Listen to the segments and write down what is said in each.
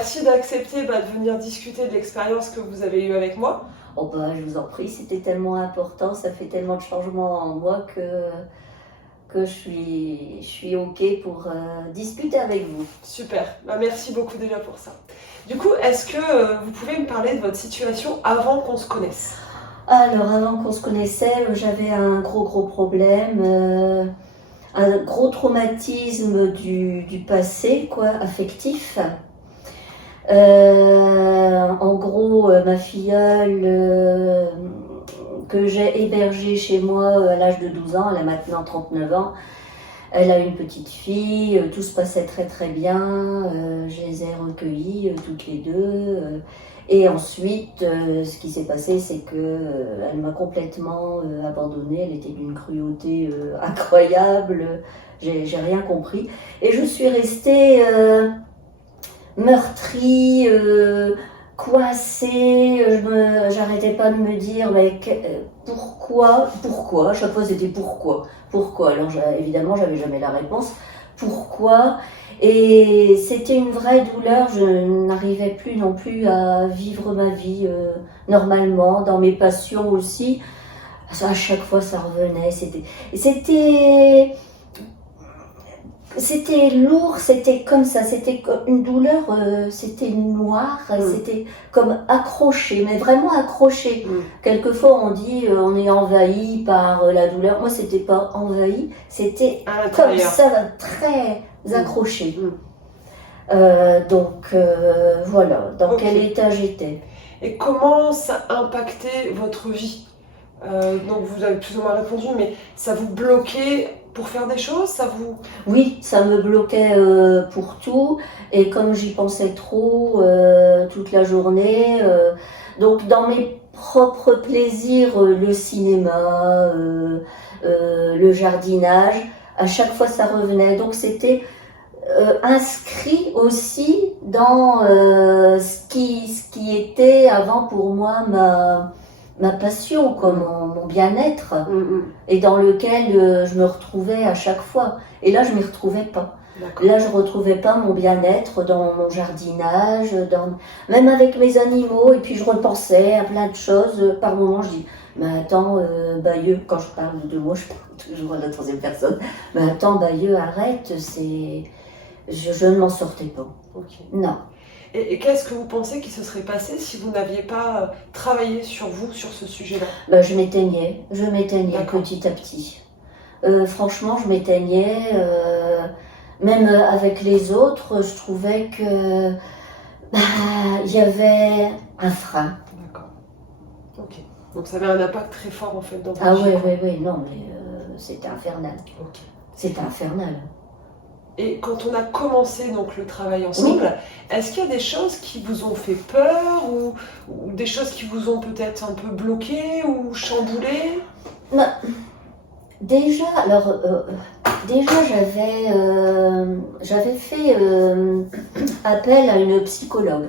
merci d'accepter de venir discuter de l'expérience que vous avez eue avec moi. Oh bah, je vous en prie, c'était tellement important, ça fait tellement de changements en moi que je suis OK pour discuter avec vous. Super, merci beaucoup déjà pour ça. Du coup, est-ce que vous pouvez me parler de votre situation avant qu'on se connaisse? Alors, avant qu'on se connaissait, j'avais un gros problème, un gros traumatisme du passé, quoi, affectif. En gros, ma filleule que j'ai hébergée chez moi à l'âge de 12 ans, elle a maintenant 39 ans, elle a une petite fille, tout se passait très bien, je les ai recueillies toutes les deux. Et ensuite, ce qui s'est passé, c'est qu'elle m'a complètement abandonnée, elle était d'une cruauté incroyable, j'ai rien compris. Et je suis restée meurtrie, coincée, j'arrêtais pas de me dire mais pourquoi, à chaque fois c'était pourquoi, alors évidemment j'avais jamais la réponse, pourquoi, et c'était une vraie douleur, je n'arrivais plus non plus à vivre ma vie normalement, dans mes passions aussi, à chaque fois ça revenait, c'était lourd, c'était comme ça, c'était une douleur, c'était noir, c'était comme accroché, mais vraiment accroché. Quelquefois on dit on est envahi par la douleur, moi c'était pas envahi, c'était comme ça, très accroché. Donc voilà, dans quel état j'étais. Et comment ça a impacté votre vie? Donc vous avez plus ou moins répondu, mais ça vous bloquait pour faire des choses, Oui, ça me bloquait pour tout, et comme j'y pensais trop toute la journée, donc dans mes propres plaisirs, le cinéma, le jardinage, à chaque fois ça revenait, donc c'était inscrit aussi dans ce qui était avant pour moi ma passion, comme mon bien-être, et dans lequel je me retrouvais à chaque fois. Et là, je ne m'y retrouvais pas. Là, je ne retrouvais pas mon bien-être dans mon jardinage, même avec mes animaux, et puis je repensais à plein de choses. Par moments, je dis, mais attends, Bayeux, quand je parle de moi, je parle toujours à la troisième personne, mais attends, Bayeux, arrête, je ne m'en sortais pas. Non. Et qu'est-ce que vous pensez qui se serait passé si vous n'aviez pas travaillé sur vous, sur ce sujet-là? Je m'éteignais petit à petit. Franchement, je m'éteignais, même avec les autres, je trouvais que il y avait un frein. D'accord. Ok. Donc ça avait un impact très fort en fait dans votre vie. Ah oui, non, mais c'était infernal. Ok. C'était infernal. Et quand on a commencé donc le travail ensemble, est-ce qu'il y a des choses qui vous ont fait peur ou des choses qui vous ont peut-être un peu bloqué ou chamboulé? Déjà, j'avais fait appel à une psychologue.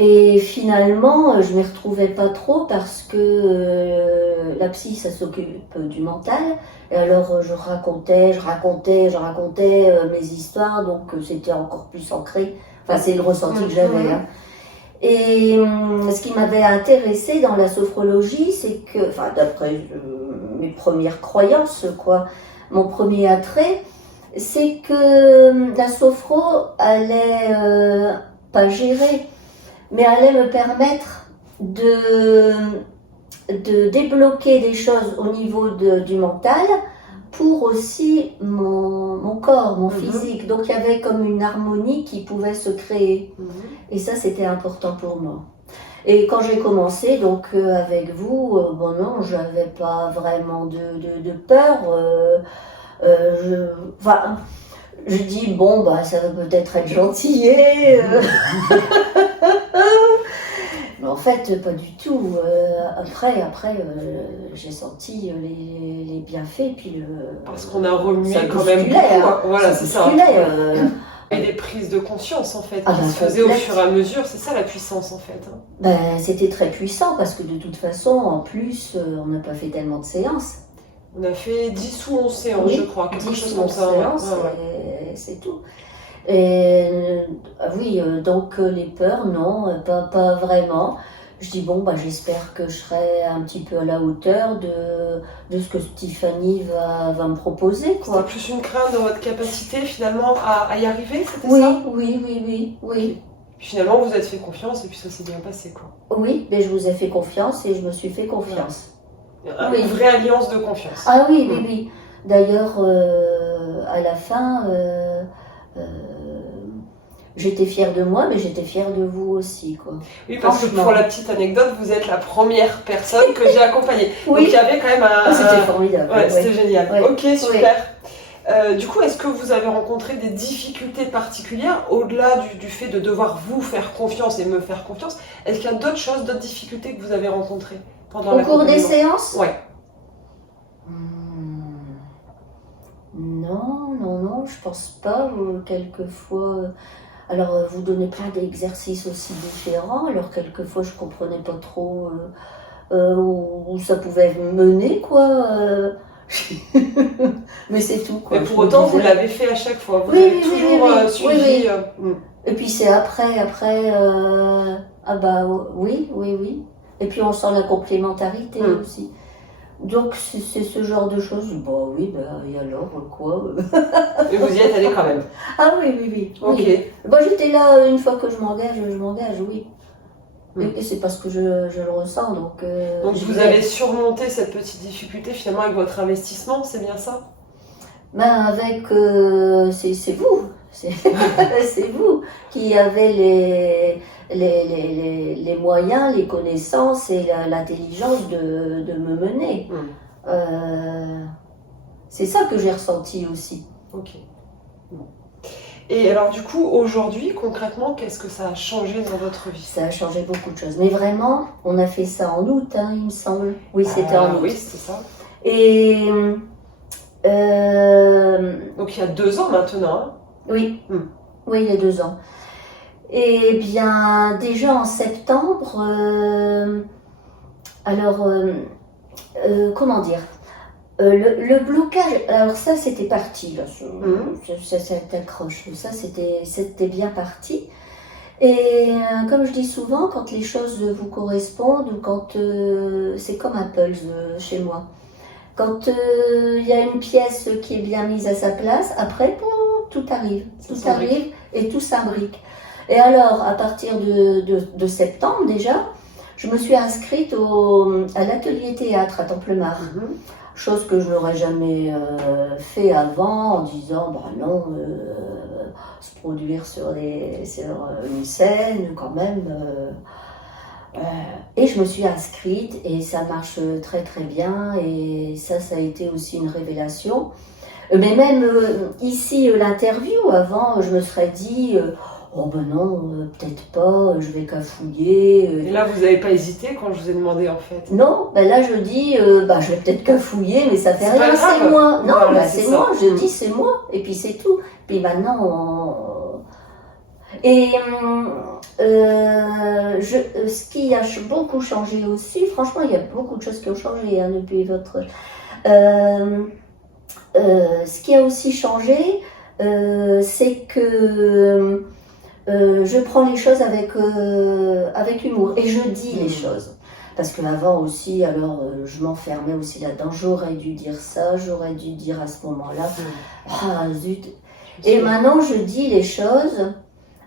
Et finalement, je ne m'y retrouvais pas trop parce que la psy, ça s'occupe du mental. Et alors, je racontais mes histoires, donc c'était encore plus ancré. Enfin, c'est le ressenti que j'avais. Hein. Et ce qui m'avait intéressée dans la sophrologie, c'est que, enfin, d'après mes premières croyances, quoi, mon premier attrait, c'est que la sophro allait pas gérer, mais allait me permettre de débloquer des choses au niveau du mental pour aussi mon corps, mon physique. Donc il y avait comme une harmonie qui pouvait se créer. Et ça, c'était important pour moi. Et quand j'ai commencé donc avec vous, bon non, j'avais pas vraiment de peur. Je dis bon ça va peut-être être gentillet. Mais en fait, pas du tout. Après j'ai senti les bienfaits. Puis parce qu'on a remué quand même beaucoup. Hein. Voilà, c'est ça. Et des prises de conscience en fait, qui se faisaient au fur et à mesure, c'est ça la puissance en fait. C'était très puissant parce que de toute façon, en plus, on n'a pas fait tellement de séances. On a fait 10 ou 11 séances, je crois, quelque chose comme ça. Séances, c'est tout. Et oui, donc les peurs, non, pas vraiment. Je dis bon, bah, j'espère que je serai un petit peu à la hauteur de ce que Stéphanie va me proposer, C'était quoi. plus une crainte de votre capacité finalement à y arriver, c'était Oui, ça? oui. Puis finalement, vous êtes fait confiance et puis ça s'est bien passé, quoi. Oui, mais je vous ai fait confiance et je me suis fait confiance. Oui. Une vraie alliance de confiance. Ah oui. D'ailleurs, à la fin, euh, j'étais fière de moi, mais j'étais fière de vous aussi, quoi. Oui, parce que Franchement. pour la petite anecdote, vous êtes la première personne que j'ai accompagnée. Donc il y avait quand même C'était formidable. Ouais, c'était génial. Ouais. Ok, super. Du coup, est-ce que vous avez rencontré des difficultés particulières au-delà du fait de devoir vous faire confiance et me faire confiance? Est-ce qu'il y a d'autres choses, d'autres difficultés que vous avez rencontrées pendant Au cours des l'accompagnement? séances? Ouais. Non, je pense pas. Quelquefois, alors vous donnez plein d'exercices aussi différents. Alors quelquefois, je comprenais pas trop où ça pouvait mener, quoi. Mais c'est tout, quoi. Mais pour autant, vous l'avez fait à chaque fois. Vous Oui, avez oui, toujours oui. suivi. Et puis c'est après, ah bah oui. Et puis on sent la complémentarité aussi. Donc c'est ce genre de choses. Bah oui, bah et alors quoi? Et vous y êtes allé quand même. Ah oui. Ok. Bah j'étais là une fois que je m'engage, oui. Et c'est parce que je le ressens, donc. Donc vous avez surmonté cette petite difficulté finalement avec votre investissement, c'est bien ça? Ben avec, c'est vous, c'est vous qui avez les moyens, les connaissances et l'intelligence de me mener. C'est ça que j'ai ressenti aussi. Ok. Et alors du coup, aujourd'hui, concrètement, qu'est-ce que ça a changé dans votre vie? Ça a changé beaucoup de choses. Mais vraiment, on a fait ça en août, hein, il me semble. Oui, c'était en août. Oui, c'est ça. Et... Donc il y a 2 ans maintenant. Hein? Oui, il y a 2 ans. Et bien, déjà en septembre, comment dire, le blocage, alors ça c'était parti, là, cette accroche, ça c'était bien parti. Et comme je dis souvent, quand les choses vous correspondent, ou quand c'est comme un puzzle chez moi, quand il y a une pièce qui est bien mise à sa place, après tout arrive, et tout s'imbrique. Et alors, à partir de septembre déjà, je me suis inscrite à l'atelier théâtre à Templemar. Chose que je n'aurais jamais fait avant, en disant, bah non, se produire sur une scène, quand même. Et je me suis inscrite et ça marche très très bien. Et ça a été aussi une révélation. Mais même ici, l'interview, avant, je me serais dit... oh ben non, peut-être pas, je vais cafouiller. Et là, vous n'avez pas hésité quand je vous ai demandé en fait? Non, ben là je dis, je vais peut-être cafouiller, mais ça fait rien, c'est moi. Non, voilà, c'est moi, je dis c'est moi, et puis c'est tout. Puis maintenant, Et ce qui a beaucoup changé aussi, franchement, il y a beaucoup de choses qui ont changé depuis votre... ce qui a aussi changé, c'est que je prends les choses avec humour et je dis les choses. Parce qu'avant aussi, alors je m'enfermais aussi là-dedans. J'aurais dû dire ça, j'aurais dû dire à ce moment-là. Ah zut. Et maintenant, je dis les choses.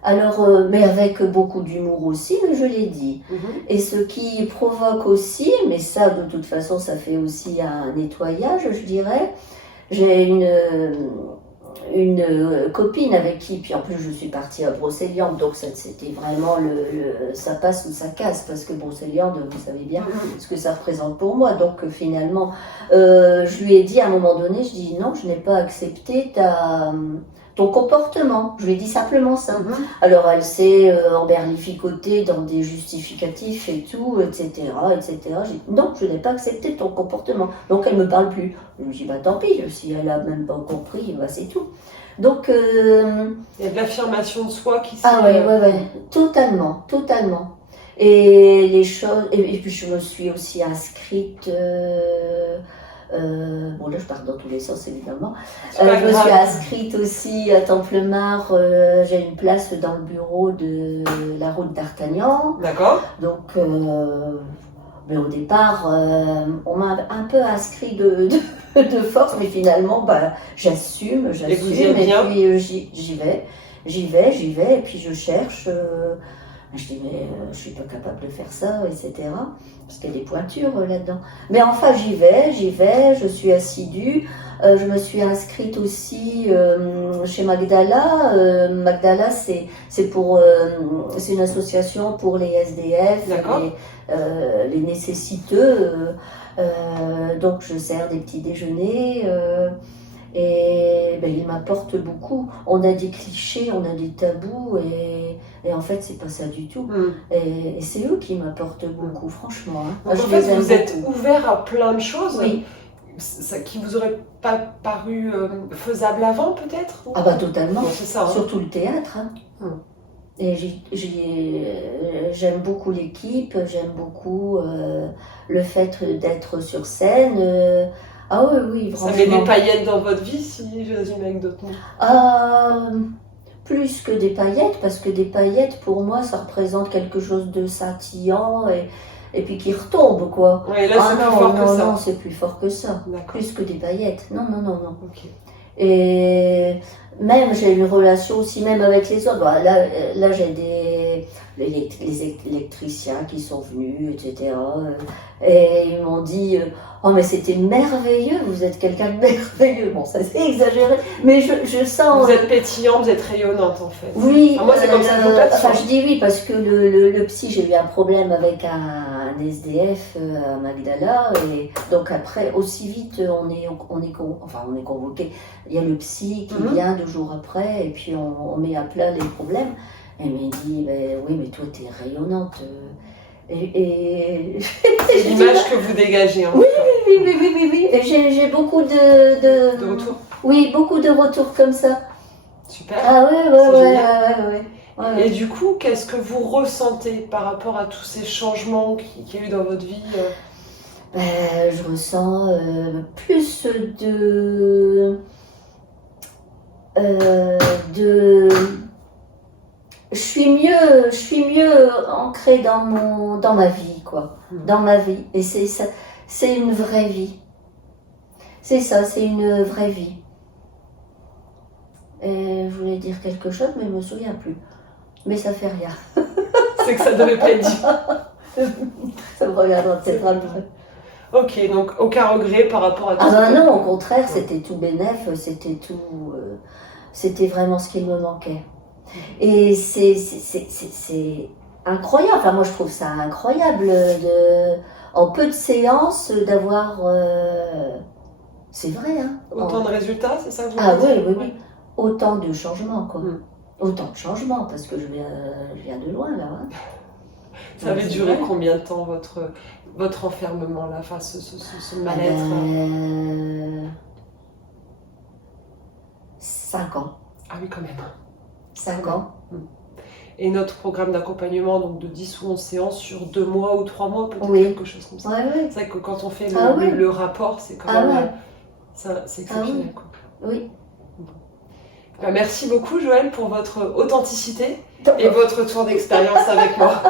Alors, mais avec beaucoup d'humour aussi, mais je l'ai dit. Et ce qui provoque aussi, mais ça de toute façon, ça fait aussi un nettoyage, je dirais. J'ai une copine avec qui, puis en plus je suis partie à Brocéliande, donc c'était vraiment ça passe ou ça casse, parce que Brocéliande, vous savez bien ce que ça représente pour moi. Donc finalement, je lui ai dit à un moment donné, je dis non, je n'ai pas accepté ton comportement. Je lui ai dit simplement ça. Alors elle s'est emberlificotée dans des justificatifs et tout, etc. J'ai dit non, je n'ai pas accepté ton comportement. Donc elle ne me parle plus. Je lui ai dit bah tant pis, si elle n'a même pas compris, bah, c'est tout. Donc il y a de l'affirmation de soi qui s'est... Ah ouais, totalement. Et les choses... Et puis je me suis aussi inscrite... Bon, là, je pars dans tous les sens, évidemment. C'est pas Je me grave. suis inscrite aussi à Templemar. J'ai une place dans le bureau de la route d'Artagnan. D'accord. Donc, mais au départ, on m'a un peu inscrit de force, mais finalement, bah, j'assume, vous y et êtes bien? puis j'y vais, et puis je cherche. Je dis, mais je suis pas capable de faire ça, etc. Parce qu'il y a des pointures là-dedans. Mais enfin, j'y vais, je suis assidue. Je me suis inscrite aussi chez Magdala. Magdala, c'est une association pour les SDF, D'accord. les nécessiteux. Donc, je sers des petits déjeuners. Et ben, ils m'apportent beaucoup. On a des clichés, on a des tabous, et en fait, c'est pas ça du tout. Et c'est eux qui m'apportent beaucoup, franchement. Hein. Donc, Je en fait, les aime vous êtes beaucoup. ouvert à plein de choses Oui. qui vous auraient pas paru faisables avant, peut-être? Ah bah totalement. Bon, c'est ça. Hein. Surtout le théâtre. Hein. Et j'aime beaucoup l'équipe, j'aime beaucoup le fait d'être sur scène. Ah oui, oui, Ça franchement. met des paillettes dans votre vie, si je résume avec d'autres mots. Plus que des paillettes, parce que des paillettes, pour moi, ça représente quelque chose de scintillant et puis qui retombe, quoi. Ouais, là, c'est plus fort que ça. Non, c'est plus fort que ça. D'accord. Plus que des paillettes. Non. Ok. Et même, j'ai une relation aussi, même avec les autres. Bon, là j'ai les électriciens qui sont venus, etc. Et ils m'ont dit oh, mais c'était merveilleux, vous êtes quelqu'un de merveilleux. Bon, ça c'est exagéré, mais je sens. Vous êtes pétillante, vous êtes rayonnante en fait. Oui, moi c'est comme ça que je perçois. enfin, je dis oui, parce que le psy, j'ai eu un problème avec un SDF à Magdala, et donc après, aussi vite, on est convoqué. Il y a le psy qui vient 2 jours après, et puis on met à plat les problèmes. Elle m'a dit, ben, oui, mais toi, t'es rayonnante. Et c'est l'image que vous dégagez. En oui. Et j'ai beaucoup de retours. Oui, beaucoup de retours comme ça. Super. Ah ouais. Et du coup, qu'est-ce que vous ressentez par rapport à tous ces changements qu'il y a eu dans votre vie? Je ressens plus de je suis mieux ancrée dans ma vie, quoi. Dans ma vie. Et c'est ça, c'est une vraie vie. C'est ça, c'est une vraie vie. Et je voulais dire quelque chose, mais je me souviens plus. Mais ça fait rien. C'est que ça devait pas être dit. Ça me regarde peut-être un peu. Ok, donc aucun regret par rapport à tout ça. Ah ben non, au contraire, c'était tout bénef, c'était tout... c'était vraiment ce qu'il me manquait. Et c'est incroyable, enfin moi je trouve ça incroyable, en peu de séances, d'avoir... c'est vrai, hein. Autant de résultats, c'est ça que vous voulez dire? Oui. Autant de changements, quoi. Autant de changements, parce que je viens de loin, là. Hein. Ça avait duré combien de temps, votre enfermement, là, enfin, ce mal-être 5 ans. Ah oui, quand même. 5 ans. Et notre programme d'accompagnement, donc de 10 ou 11 séances sur 2 mois ou 3 mois, peut-être quelque chose comme ça. Oui. C'est vrai que quand on fait le rapport, c'est quand même... C'est exceptionnel, quoi. Oui. Ben, merci beaucoup, Joëlle, pour votre authenticité et votre tour d'expérience avec moi.